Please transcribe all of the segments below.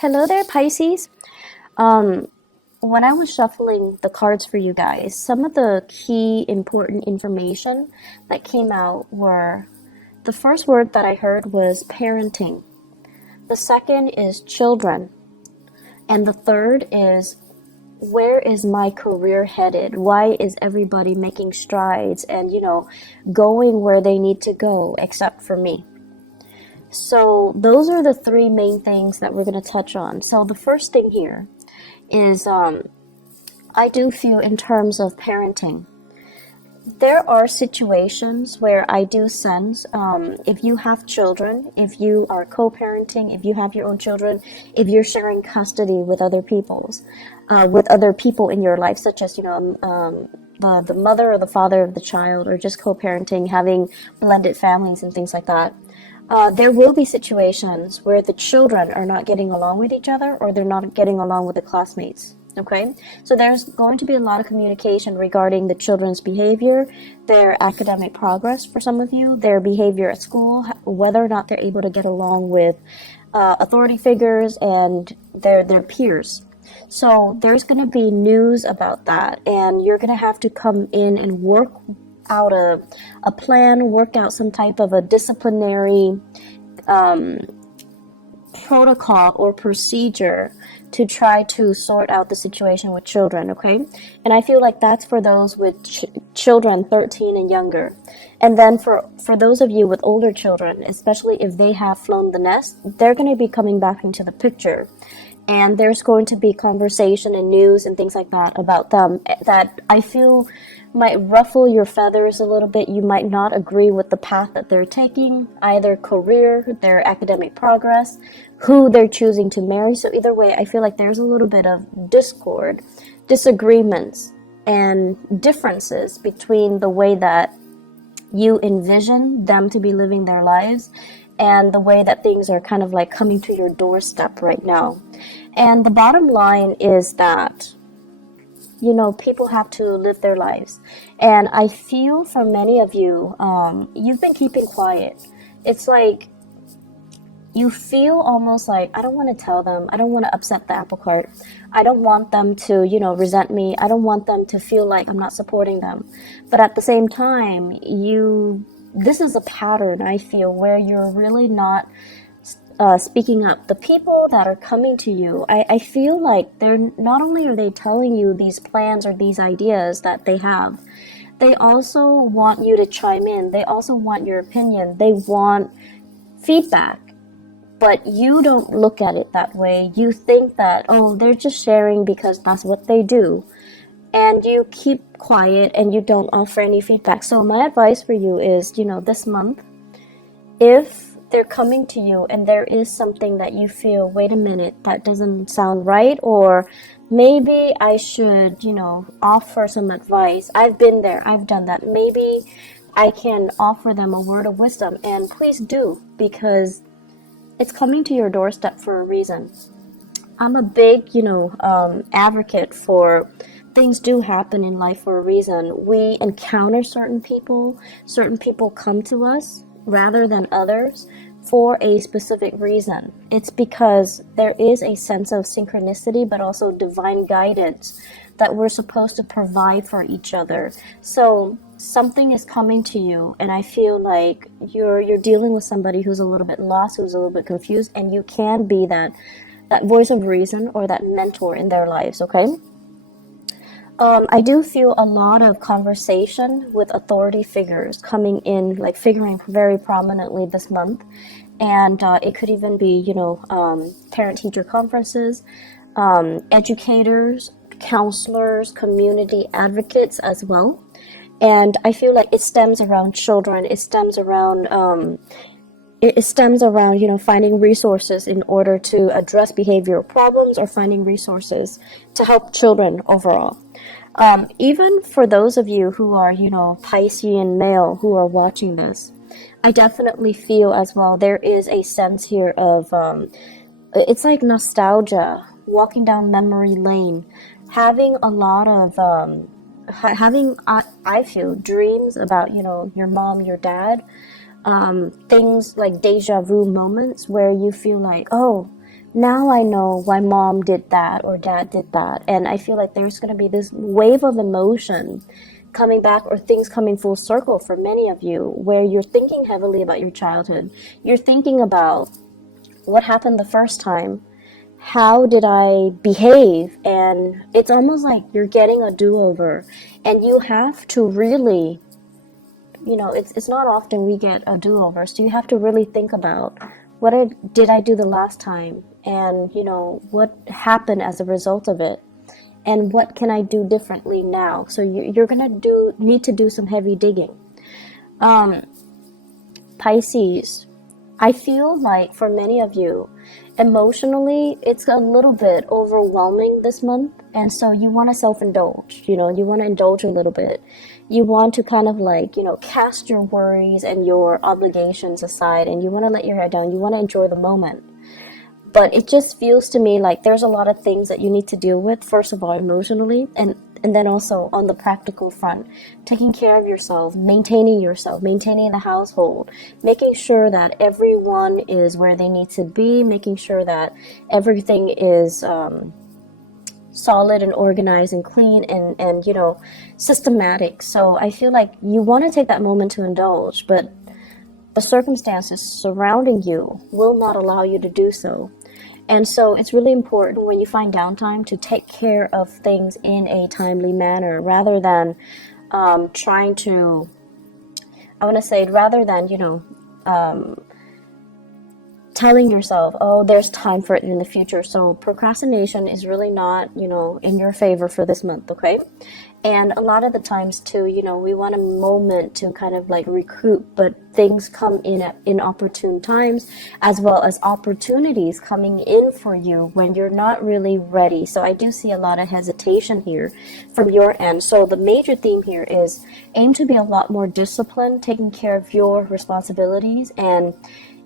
Hello there, Pisces. Um, when I was shuffling the cards for you guys, some of the key important information that came out were the first word that I heard was parenting. The second is children. And the third is where is my career headed? Why is everybody making strides and, going where they need to go except for me? So those are the three main things that we're going to touch on. So the first thing here is I do feel in terms of parenting. There are situations where I do sense if you have children, if you are co-parenting, if you have your own children, if you're sharing custody with with other people in your life, such as the mother or the father of the child, or just co-parenting, having blended families and things like that. There will be situations where the children are not getting along with each other, or they're not getting along with the classmates. Okay, so there's going to be a lot of communication regarding the children's behavior, their academic progress for some of you, their behavior at school, whether or not they're able to get along with authority figures and their peers. So there's going to be news about that, and you're going to have to come in and work out a plan, work out some type of a disciplinary protocol or procedure to try to sort out the situation with children, okay? And I feel like that's for those with children 13 and younger. And then for those of you with older children, especially if they have flown the nest, they're going to be coming back into the picture. And there's going to be conversation and news and things like that about them that I feel might ruffle your feathers a little bit. You might not agree with the path that they're taking, either career, their academic progress, who they're choosing to marry. So either way, I feel like there's a little bit of discord, disagreements, and differences between the way that you envision them to be living their lives and the way that things are kind of like coming to your doorstep right now. And the bottom line is that, people have to live their lives. And I feel for many of you, you've been keeping quiet. It's like you feel almost like, I don't want to tell them. I don't want to upset the apple cart. I don't want them to, resent me. I don't want them to feel like I'm not supporting them. But at the same time, this is a pattern, I feel, where you're really not speaking up. The people that are coming to you, I feel like they're not only are they telling you these plans or these ideas that they have, they also want you to chime in. They also want your opinion. They want feedback. But you don't look at it that way. You think that, oh, they're just sharing because that's what they do. And you keep quiet and you don't offer any feedback. So my advice for you is, this month, if they're coming to you and there is something that you feel, wait a minute, that doesn't sound right, or maybe I should, offer some advice. I've been there, I've done that. Maybe I can offer them a word of wisdom, and please do, because it's coming to your doorstep for a reason. I'm a big, advocate for things do happen in life for a reason. We encounter certain people come to us rather than others for a specific reason. It's because there is a sense of synchronicity, but also divine guidance that we're supposed to provide for each other. So something is coming to you, and I feel like you're dealing with somebody who's a little bit lost, who's a little bit confused, and you can be that voice of reason or that mentor in their lives, okay? I do feel a lot of conversation with authority figures coming in, like figuring very prominently this month. And it could even be, parent-teacher conferences, educators, counselors, community advocates as well. And I feel like it stems around children. It stems around, finding resources in order to address behavioral problems, or finding resources to help children overall. Even for those of you who are, Piscean male who are watching this, I definitely feel as well there is a sense here of, it's like nostalgia, walking down memory lane, having a lot of, I feel, dreams about, your mom, your dad, things like deja vu moments where you feel like, oh, now I know why mom did that or dad did that. And I feel like there's going to be this wave of emotion coming back, or things coming full circle for many of you, where you're thinking heavily about your childhood. You're thinking about what happened the first time. How did I behave? And it's almost like you're getting a do-over, and you have to really, it's not often we get a do-over, so you have to really think about what did I do the last time, and what happened as a result of it, and what can I do differently now. So you're gonna need to do some heavy digging. Pisces, I feel like for many of you, emotionally, it's a little bit overwhelming this month. And so you want to self-indulge, you want to indulge a little bit. You want to kind of like, cast your worries and your obligations aside, and you want to let your hair down. You want to enjoy the moment. But it just feels to me like there's a lot of things that you need to deal with, first of all, emotionally, and then also on the practical front, taking care of yourself, maintaining the household, making sure that everyone is where they need to be, making sure that everything is solid and organized and clean and systematic. So I feel like you want to take that moment to indulge, but the circumstances surrounding you will not allow you to do so. And so it's really important when you find downtime to take care of things in a timely manner, rather than telling yourself, oh, there's time for it in the future. So procrastination is really not, in your favor for this month, okay? And a lot of the times too, we want a moment to kind of like recoup, but things come in at inopportune times, as well as opportunities coming in for you when you're not really ready. So I do see a lot of hesitation here from your end. So the major theme here is aim to be a lot more disciplined, taking care of your responsibilities. And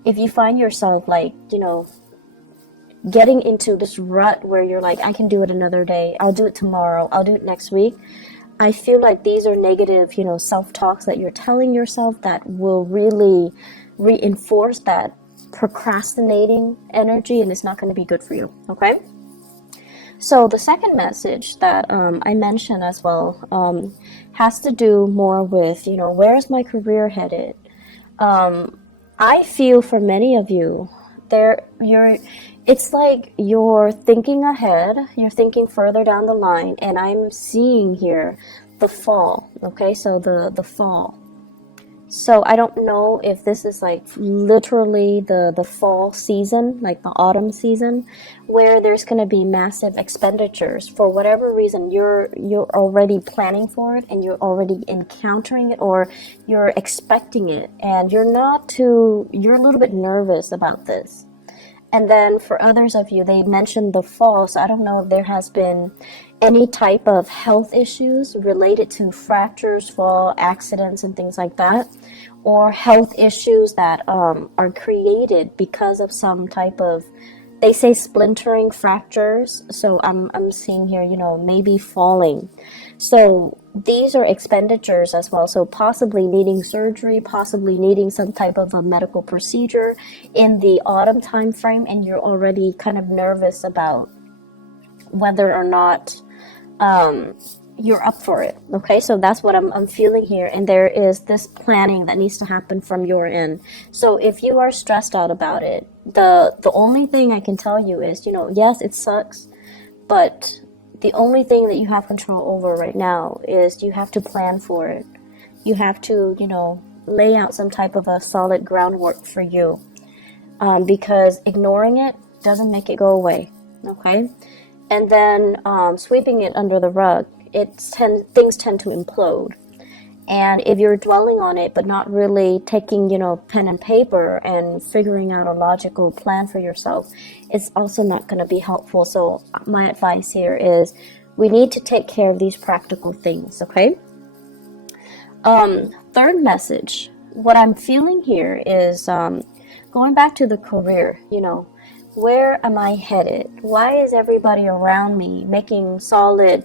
if you find yourself like, getting into this rut where you're like, I can do it another day, I'll do it tomorrow, I'll do it next week, I feel like these are negative, self-talks that you're telling yourself that will really reinforce that procrastinating energy, and it's not going to be good for you, okay? So the second message that I mentioned as well has to do more with, where's my career headed? I feel for many of you, it's like you're thinking ahead, you're thinking further down the line, and I'm seeing here the fall, okay? So the fall. So I don't know if this is like literally the fall season, like the autumn season, where there's going to be massive expenditures for whatever reason. You're already planning for it, and you're already encountering it, or you're expecting it, and you're a little bit nervous about this. And then for others of you, they mentioned the fall, so I don't know if there has been any type of health issues related to fractures, fall, accidents, and things like that, or health issues that are created because of some type of, they say splintering fractures. So I'm seeing here, maybe falling. So these are expenditures as well. So possibly needing surgery, possibly needing some type of a medical procedure in the autumn time frame, and you're already kind of nervous about whether or not you're up for it. Okay, so that's what I'm feeling here, and there is this planning that needs to happen from your end. So if you are stressed out about it, the only thing I can tell you is, yes, it sucks, but the only thing that you have control over right now is you have to plan for it. You have to, lay out some type of a solid groundwork for you, because ignoring it doesn't make it go away. Okay. And then sweeping it under the rug, things tend to implode. And if you're dwelling on it but not really taking, pen and paper and figuring out a logical plan for yourself, it's also not going to be helpful. So my advice here is we need to take care of these practical things, okay? Third message, what I'm feeling here is going back to the career, where am I headed? Why is everybody around me making solid,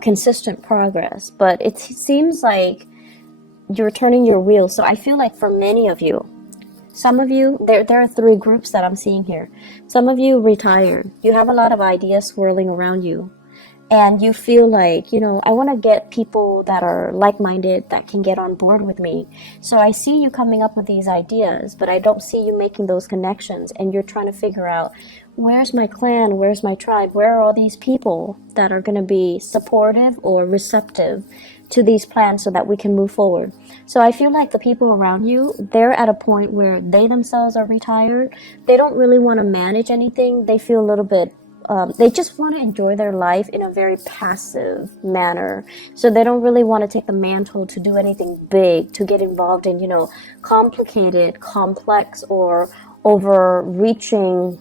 consistent progress? But it seems like you're turning your wheels. So I feel like for many of you, Some of you, there are three groups that I'm seeing here. Some of you retired. You have a lot of ideas swirling around you. And you feel like, I want to get people that are like-minded that can get on board with me. So I see you coming up with these ideas, but I don't see you making those connections. And you're trying to figure out, where's my clan? Where's my tribe? Where are all these people that are going to be supportive or receptive to these plans so that we can move forward? So I feel like the people around you, they're at a point where they themselves are retired. They don't really want to manage anything. They feel a little bit they just want to enjoy their life in a very passive manner. So they don't really want to take the mantle to do anything big, to get involved in, complicated, complex, or overreaching,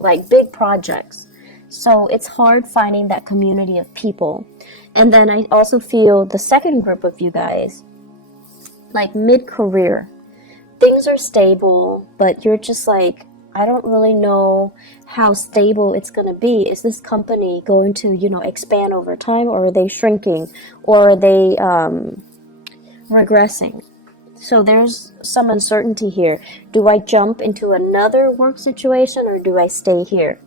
like big projects. So it's hard finding that community of people. And then I also feel the second group of you guys, like mid-career. Things are stable, but you're just like, I don't really know how stable it's going to be. Is this company going to, expand over time, or are they shrinking, or are they regressing? So there's some uncertainty here. Do I jump into another work situation, or do I stay here?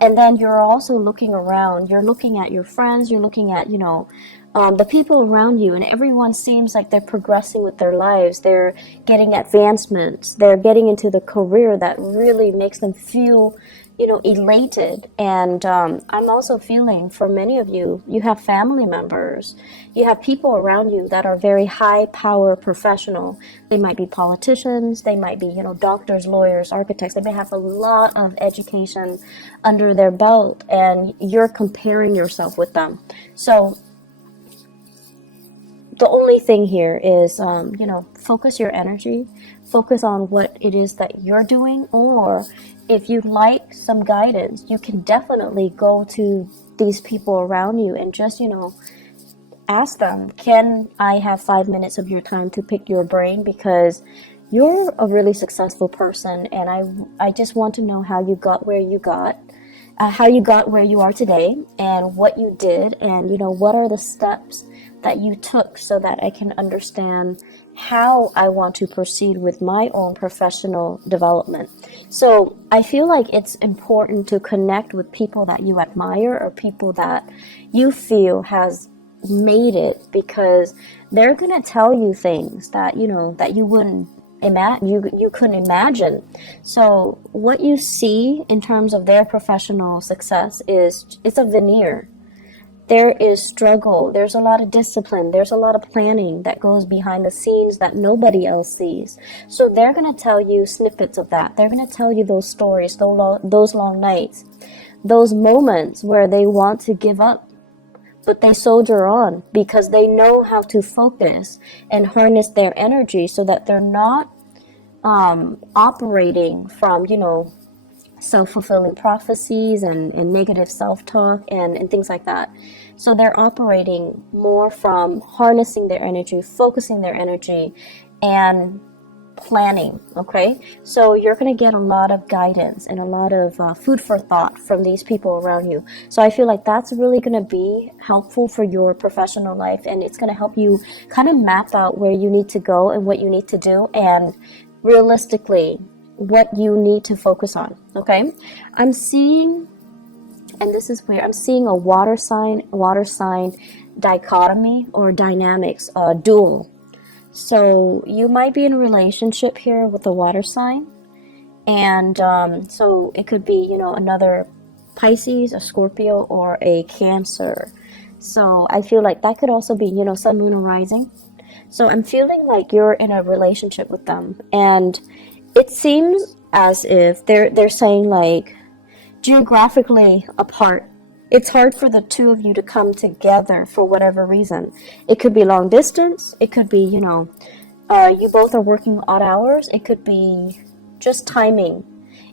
And then you're also looking around. You're looking at your friends. You're looking at, the people around you, and everyone seems like they're progressing with their lives. They're getting advancements. They're getting into the career that really makes them feel, elated. And I'm also feeling, for many of you, you have family members. You have people around you that are very high power professional. They might be politicians. They might be, doctors, lawyers, architects. They may have a lot of education under their belt, and you're comparing yourself with them. So the only thing here is, focus your energy, focus on what it is that you're doing, or if you'd like some guidance, you can definitely go to these people around you and just, ask them, can I have 5 minutes of your time to pick your brain? Because you're a really successful person, and I just want to know how you got where you got. How you got where you are today, and what you did, and what are the steps that you took, so that I can understand how I want to proceed with my own professional development. So I feel like it's important to connect with people that you admire, or people that you feel has made it, because they're gonna tell you things that that you wouldn't you couldn't imagine. So what you see in terms of their professional success it's a veneer. There is struggle, there's a lot of discipline, there's a lot of planning that goes behind the scenes that nobody else sees. So they're going to tell you snippets of that. They're going to tell you those stories, those long nights, those moments where they want to give up, but they soldier on because they know how to focus and harness their energy so that they're not operating from, self-fulfilling prophecies and negative self-talk and things like that. So they're operating more from harnessing their energy, focusing their energy, and planning. Okay, so you're going to get a lot of guidance and a lot of food for thought from these people around you. So I feel like that's really going to be helpful for your professional life, and it's going to help you kind of map out where you need to go and what you need to do, and realistically what you need to focus on. Okay, I'm seeing, and this is weird, I'm seeing a water sign dichotomy or dynamics, dual. So you might be in a relationship here with a water sign, and so it could be, another Pisces, a Scorpio, or a Cancer. So I feel like that could also be, Sun, Moon, or Rising. So I'm feeling like you're in a relationship with them, and it seems as if they're saying, like, geographically apart, it's hard for the two of you to come together for whatever reason. It could be long distance. It could be, you both are working odd hours. It could be just timing.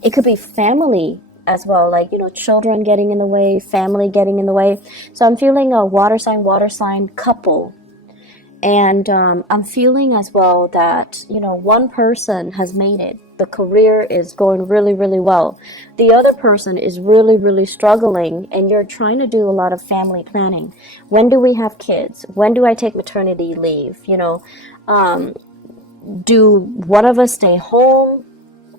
It could be family as well, like, children getting in the way, family getting in the way. So I'm feeling a water sign couple. And I'm feeling as well that, one person has made it. The career is going really, really well. The other person is really, really struggling, and you're trying to do a lot of family planning. When do we have kids? When do I take maternity leave? Do one of us stay home?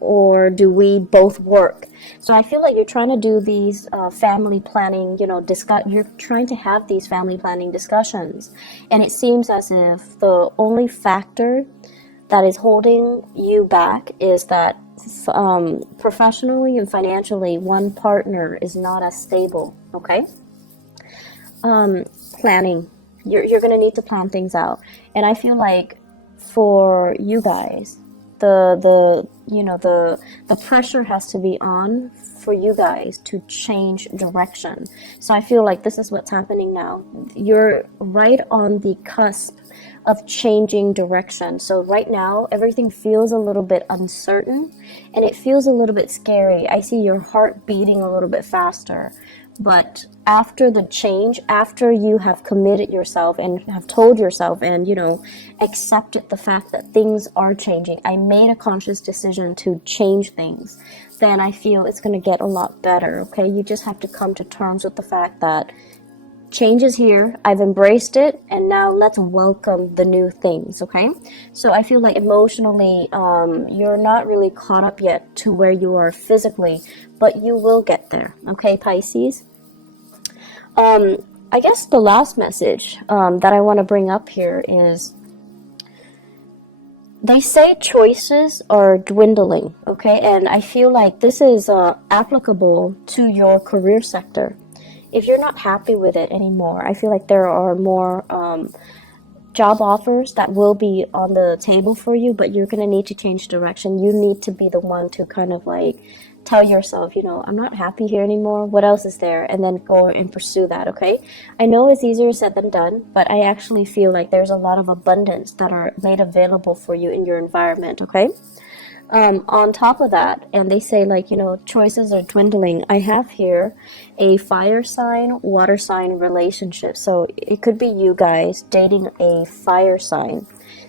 or do we both work? So I feel like you're trying to do these family planning, you're trying to have these family planning discussions. And it seems as if the only factor that is holding you back is that professionally and financially, one partner is not as stable, okay? Planning. You're going to need to plan things out. And I feel like for you guys, the pressure has to be on for you guys to change direction. So I feel like this is what's happening now. You're right on the cusp of changing direction. So right now, everything feels a little bit uncertain and it feels a little bit scary. I see your heart beating a little bit faster. But after the change, after you have committed yourself and have told yourself and, accepted the fact that things are changing, I made a conscious decision to change things, then I feel it's going to get a lot better, okay? You just have to come to terms with the fact that change is here, I've embraced it, and now let's welcome the new things, okay? So I feel like emotionally, you're not really caught up yet to where you are physically, but you will get there, okay, Pisces? I guess the last message that I want to bring up here is, they say choices are dwindling, okay? And I feel like this is applicable to your career sector. If you're not happy with it anymore, I feel like there are more job offers that will be on the table for you, but you're going to need to change direction. You need to be the one to kind of like tell yourself, I'm not happy here anymore. What else is there? And then go and pursue that, okay? I know it's easier said than done, but I actually feel like there's a lot of abundance that are made available for you in your environment, okay? On top of that, and they say like, choices are dwindling. I have here a fire sign, water sign relationship. So it could be you guys dating a fire sign,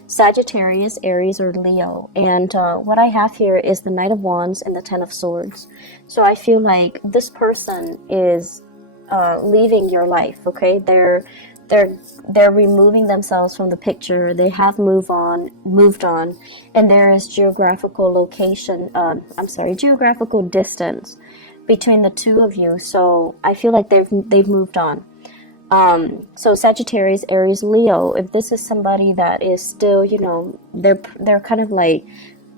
Sagittarius, Aries, or Leo. And what I have here is the Knight of Wands and the Ten of Swords. So I feel like this person is leaving your life, okay? They're removing themselves from the picture. They have moved on, and there is geographical distance between the two of you. So I feel like they've moved on. So Sagittarius, Aries, Leo, if this is somebody that is still, they're kind of like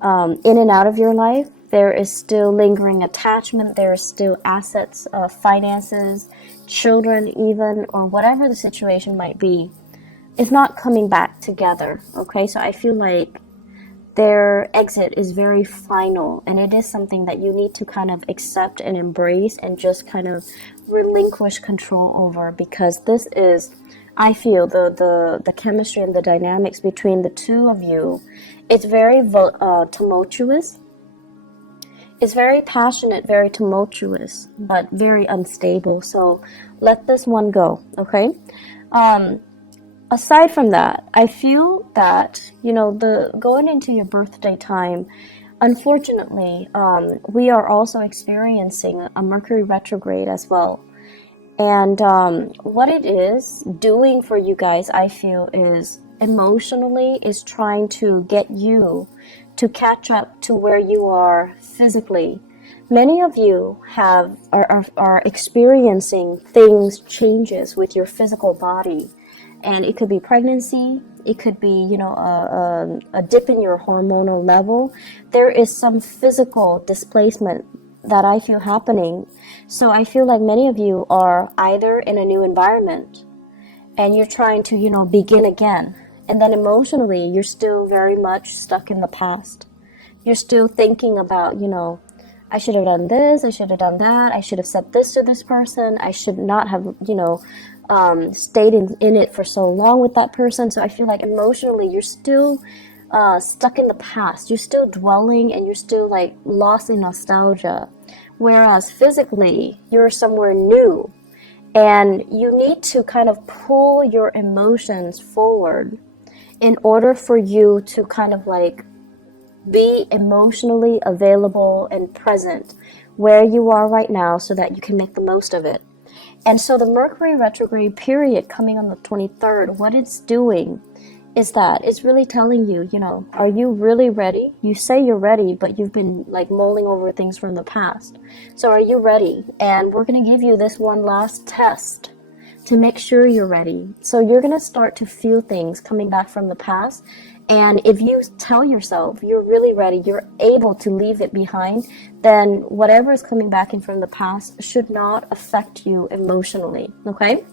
in and out of your life, there is still lingering attachment, there is still assets, finances, children even, or whatever the situation might be, if not coming back together, okay? So I feel like their exit is very final, and it is something that you need to kind of accept and embrace and just kind of relinquish control over, because this is, I feel, the chemistry and the dynamics between the two of you. It's very tumultuous. It's very passionate, very tumultuous, but very unstable. So let this one go, okay? Aside from that, I feel that, the going into your birthday time, unfortunately, we are also experiencing a Mercury retrograde as well. And what it is doing for you guys, I feel, is emotionally is trying to get you to catch up to where you are physically. Many of you are experiencing changes with your physical body. And it could be pregnancy, it could be, a dip in your hormonal level. There is some physical displacement that I feel happening. So I feel like many of you are either in a new environment and you're trying to, begin again. And then emotionally, you're still very much stuck in the past. You're still thinking about, I should have done this, I should have done that, I should have said this to this person, I should not have, stayed in it for so long with that person. So I feel like emotionally, you're still stuck in the past. You're still dwelling and you're still like lost in nostalgia. Whereas physically, you're somewhere new. And you need to kind of pull your emotions forward in order for you to kind of like be emotionally available and present where you are right now so that you can make the most of it. And so the Mercury retrograde period coming on the 23rd, what it's doing is that it's really telling you, you know, are you really ready? You say you're ready, but you've been like mulling over things from the past. So are you ready? And we're going to give you this one last test to make sure you're ready. So you're going to start to feel things coming back from the past. And if you tell yourself you're really ready, you're able to leave it behind, then whatever is coming back in from the past should not affect you emotionally, okay?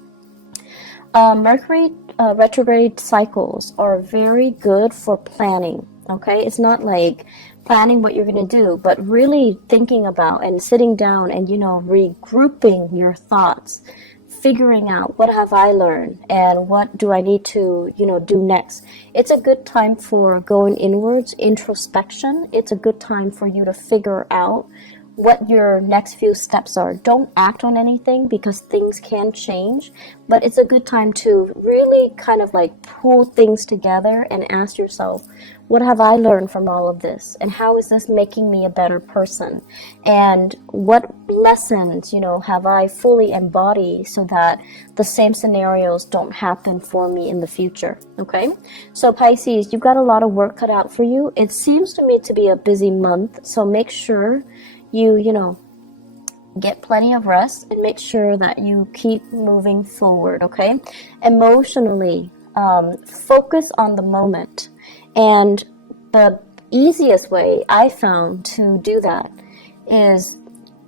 Mercury retrograde cycles are very good for planning, okay? It's not like planning what you're going to do, but really thinking about and sitting down and, you know, regrouping your thoughts, figuring out what have I learned and what do I need to, you know, do next. It's a good time for going inwards, introspection. It's a good time for you to figure out what your next few steps are. Don't act on anything because things can change, but it's a good time to really kind of like pull things together and ask yourself, what have I learned from all of this? And how is this making me a better person? And what lessons, you know, have I fully embodied so that the same scenarios don't happen for me in the future? Okay? So Pisces, you've got a lot of work cut out for you. It seems to me to be a busy month, so make sure you know, get plenty of rest and make sure that you keep moving forward, okay? Emotionally, focus on the moment. And the easiest way I found to do that is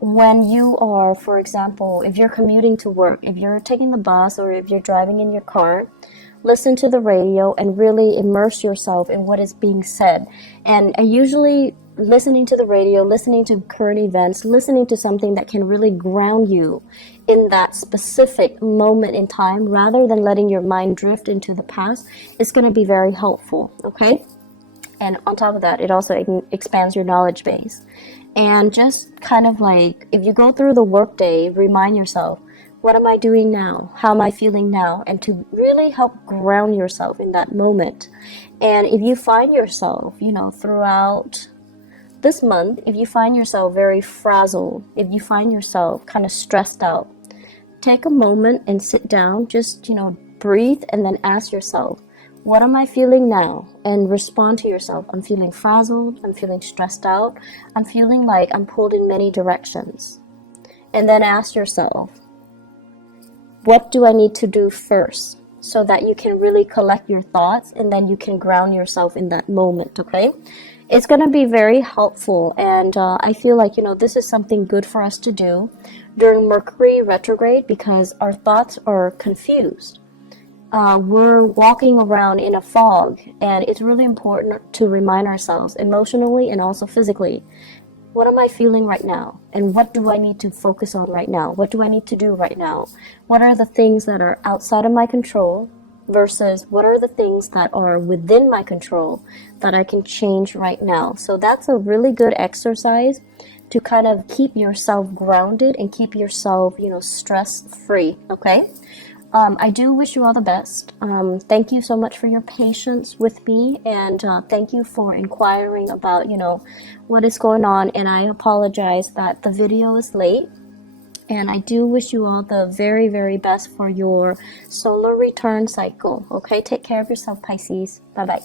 when you are, for example, if you're commuting to work, if you're taking the bus or if you're driving in your car, listen to the radio and really immerse yourself in what is being said. And I usually listening to the radio, listening to current events, listening to something that can really ground you in that specific moment in time rather than letting your mind drift into the past is going to be very helpful, okay? And on top of that, it also expands your knowledge base. And just kind of like, if you go through the workday, remind yourself, what am I doing now? How am I feeling now? And to really help ground yourself in that moment. And if you find yourself, you know, throughout this month, if you find yourself very frazzled, if you find yourself kind of stressed out, take a moment and sit down, just, you know, breathe and then ask yourself, what am I feeling now? And respond to yourself. I'm feeling frazzled, I'm feeling stressed out, I'm feeling like I'm pulled in many directions. And then ask yourself, what do I need to do first? So that you can really collect your thoughts and then you can ground yourself in that moment, okay? It's going to be very helpful, and I feel like, you know, this is something good for us to do during Mercury retrograde because our thoughts are confused. We're walking around in a fog, and it's really important to remind ourselves emotionally and also physically, what am I feeling right now? And what do I need to focus on right now? What do I need to do right now? What are the things that are outside of my control versus what are the things that are within my control that I can change right now? So that's a really good exercise to kind of keep yourself grounded and keep yourself, you know, stress-free, okay? I do wish you all the best. Thank you so much for your patience with me, and thank you for inquiring about, you know, what is going on. And I apologize that the video is late. And I do wish you all the very, very best for your solar return cycle. Okay, take care of yourself, Pisces. Bye-bye.